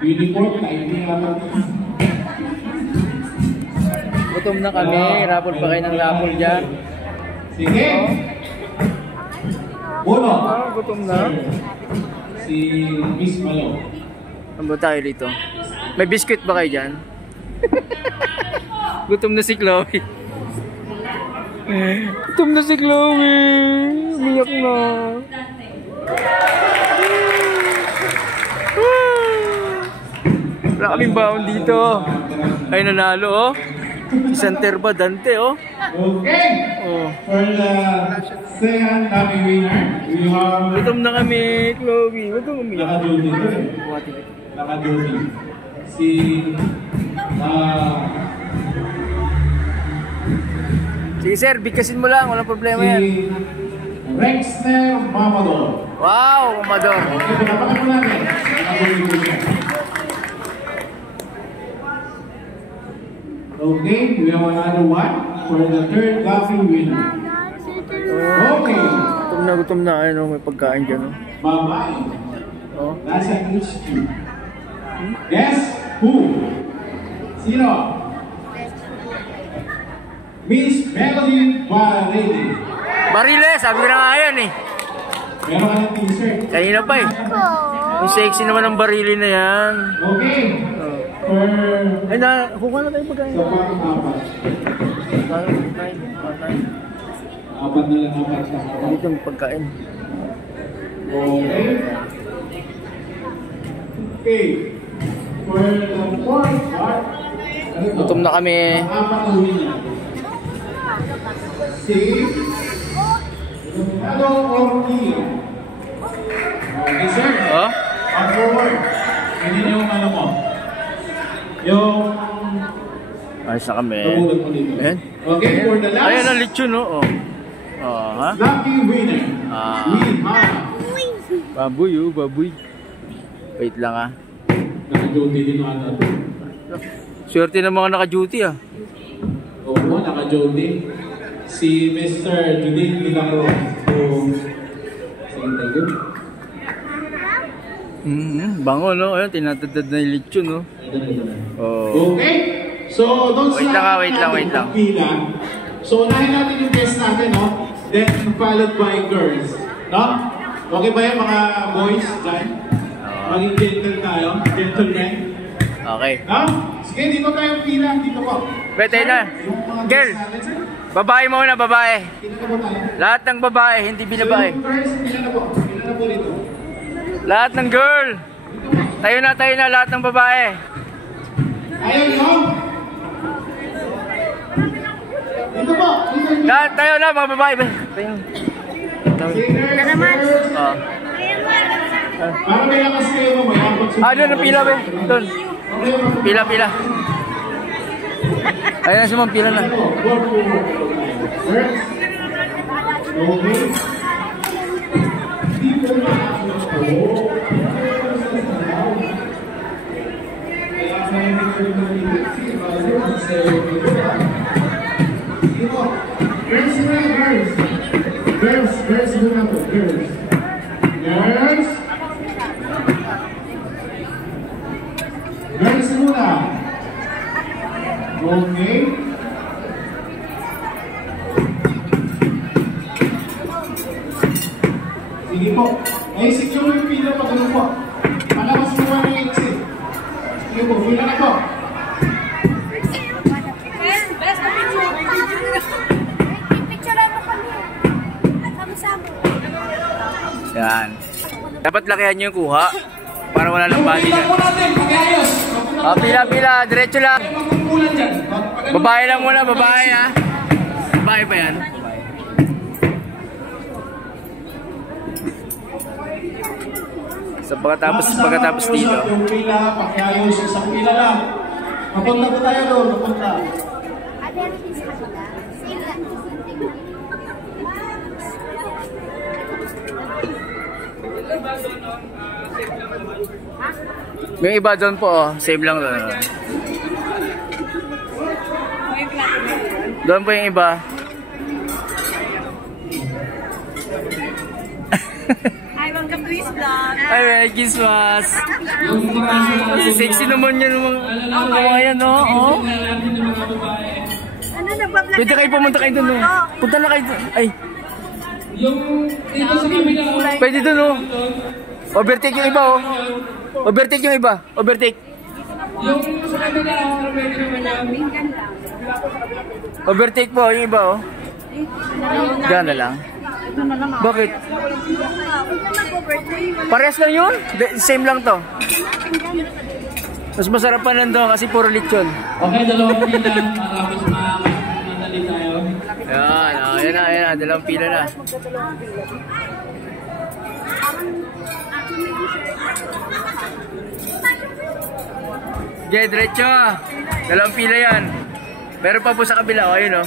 Uniform na hindi naman. Gutom na kami. Rapol pa kayo ng rapol dyan. Sige. Bono. Gutom na. Si Miss Malo. Ano ba tayo dito? May biscuit ba kayo dyan? Gutom na si Chloe. Gutom na si Chloe. Umiyak na. Wala kaming baon dito. Ay nanalo oh. Si Santerba Dante oh. Okay. Oh. For the second lucky winner, we have... Gutom na kami, Chloe. Huwag kang umiyak. Naka-duty to eh. Naka-duty. Si... Sige sir, bigkasin mo lang. Walang problema yan. Si Rexner Mamador. Wow, Mamador. Okay, pinapakan mo natin. Naka-duty po siya. Okay, we have another one for the third lucky winner. Okay. Gutom na, ano, may pagkain dyan. Babae. Oh. Nasa HQ. Guess who? Sino? Miss Melody Barili. Barile, sabi ko na nga yan eh. Meron ka ng t-shirt. Kanina pa eh. Yung sexy naman ng Barili na yan. Okay. For... Ay na, kukuha na tayo pagkain. Sa pang-apat. Apat na lang, apat na apat. Dito yung pagkain. Okay. Okay. For the fourth part, Gutom na kami. apat na winner. Si... Hello, Orquillo. Okay, sir. Oh? Up forward. Hindi niyo yung ano mo. Yung... Ayos na kami. Nabulot mo dito. Ayan. Okay, for the last... Ayan ang lechon oh. Oh, ha? lucky winner. We have... Baboy oh, baboy. Wait lang ah. Naka-duty din ang ano. Swerte ng mga naka-duty ah. Oo, naka-duty. Si Mr. Judith Milagro. So, sige tayo. Bango no? Ayun, tinatadad na yung lechon no? Oh. Okay? So, doon Wait lang. pila. So, unahin natin yung guest natin, no? Then, followed by girls. No? Okay ba yan mga boys dyan? Maging gentle tayo. Gentlemen. Okay. No? Sige, dito tayo pila. Dito po. Pwede na. Girl. Babae muna, babae. Pila na po tayo. Lahat ng babae, hindi binabae. So, yung girls, pila na po. Pila na po dito. Lahat ng girl. Tayo na lahat ng babae. Ayaw nyo? Dito po. Lahat tayo na mga babae. Ika naman. Oh. Para may lakas kayo mo, may apat sa... Doon ang pila be. Doon. Pila. Ayun na si ma'am, pila na. Okay. Girls muna. Okay. Sige po. Ay, secure yung pila pa ganun po. Malakas mo na yung exit. Sige po, pila na po. Yan. Dapat lakihan nyo yung kuha. Para wala nang bali Pila po natin, pag-ayos. Pila. Diretso lang. Babae lang muna, babae ha. Babae pa yan. So pagkatapos dito. Yung pila, pag-ayos, isang pila lang. Mapunta po tayo doon, mapunta. May iba doon po oh, save lang doon. Doon po yung iba. Hi, welcome to Luis Vlog. Ay, Merry Christmas. Sexy naman yan mga yan, no? Oh. Ano, nagbablog? Pwede kayo pumunta kayo doon, no? Punta na kayo doon. Ay. Pwede doon, no? Overtake yung iba, oh. Overtake yung iba. Overtake. Overtake po yung iba, oh. Gana lang. Bakit? Parehas lang yun? Same lang to. Mas masarap pa nandun kasi puro lechon. Okay, dalawang pila. Tapos madali tayo. Yan, yan na. Dalawang pila na. Okay, diretso. Dalawang pila yan. Meron pa po sa kabila. O, ayun, o.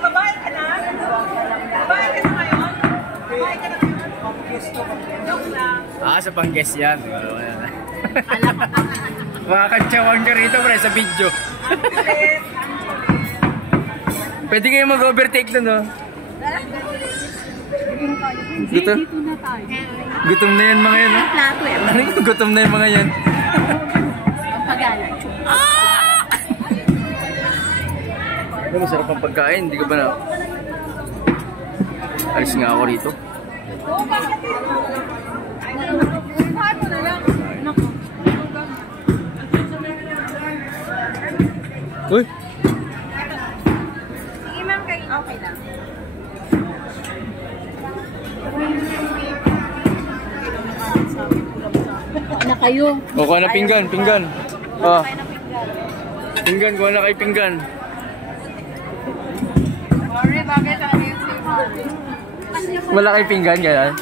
Babae ka na? Babae ka na ngayon? Babae ka na ngayon? Joke lang. Sa pang-guest yan. Makakantsawan ka rito, pre, sa video. Pwede kayo mag-overtake nun, no? Gutom? Gutom na yan mga yan, no? Plato eh. Gutom na yung mga yan. Pagalan. Masarap ang pagkain, hindi ka ba na? Alis nga ako rito. Uy! Sige ma'am, kayo. Okay lang. Na kayo. O, kuha na pinggan. Oh. Pinggan, kuha na kay pinggan. Sorry, bakit ano yung Wala kay pinggan, gano'n?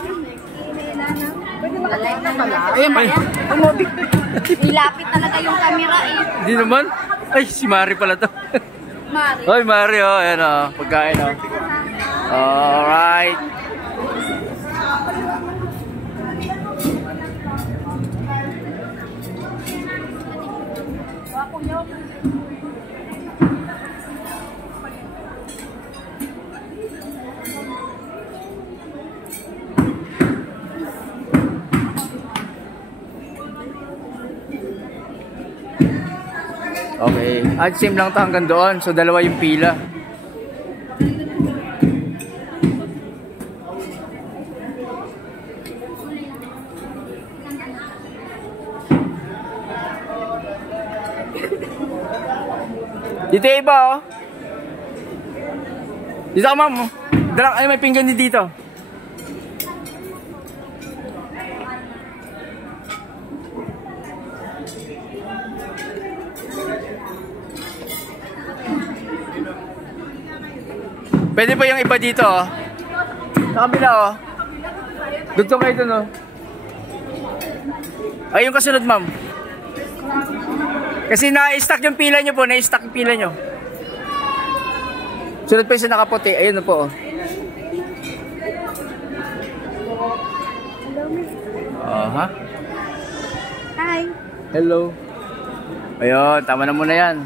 Pwede makalive na pala. Ayan ba yan? Ilapit talaga yung camera eh. Hindi naman. Ay, si Mari pala to. Mari. Hoy, Mari, oh. Ayan, oh. Pagkain, oh. Alright. Okay. At same lang to hanggang doon. So, dalawa yung pila. Dito yung iba, oh. Dito ka, ma'am. Ay, may pinggan din dito. Pwede pa yung iba dito, oh. Sa kabila, oh. Dugtong kayo dun, oh. Ay, yung kasunod, ma'am. Kasi na-stack yung pila nyo po. Na-stack yung pila nyo. Sunod pa yung sa nakaputi. Ayun na po, oh. Hi. Hello. Ayun, tama na muna yan.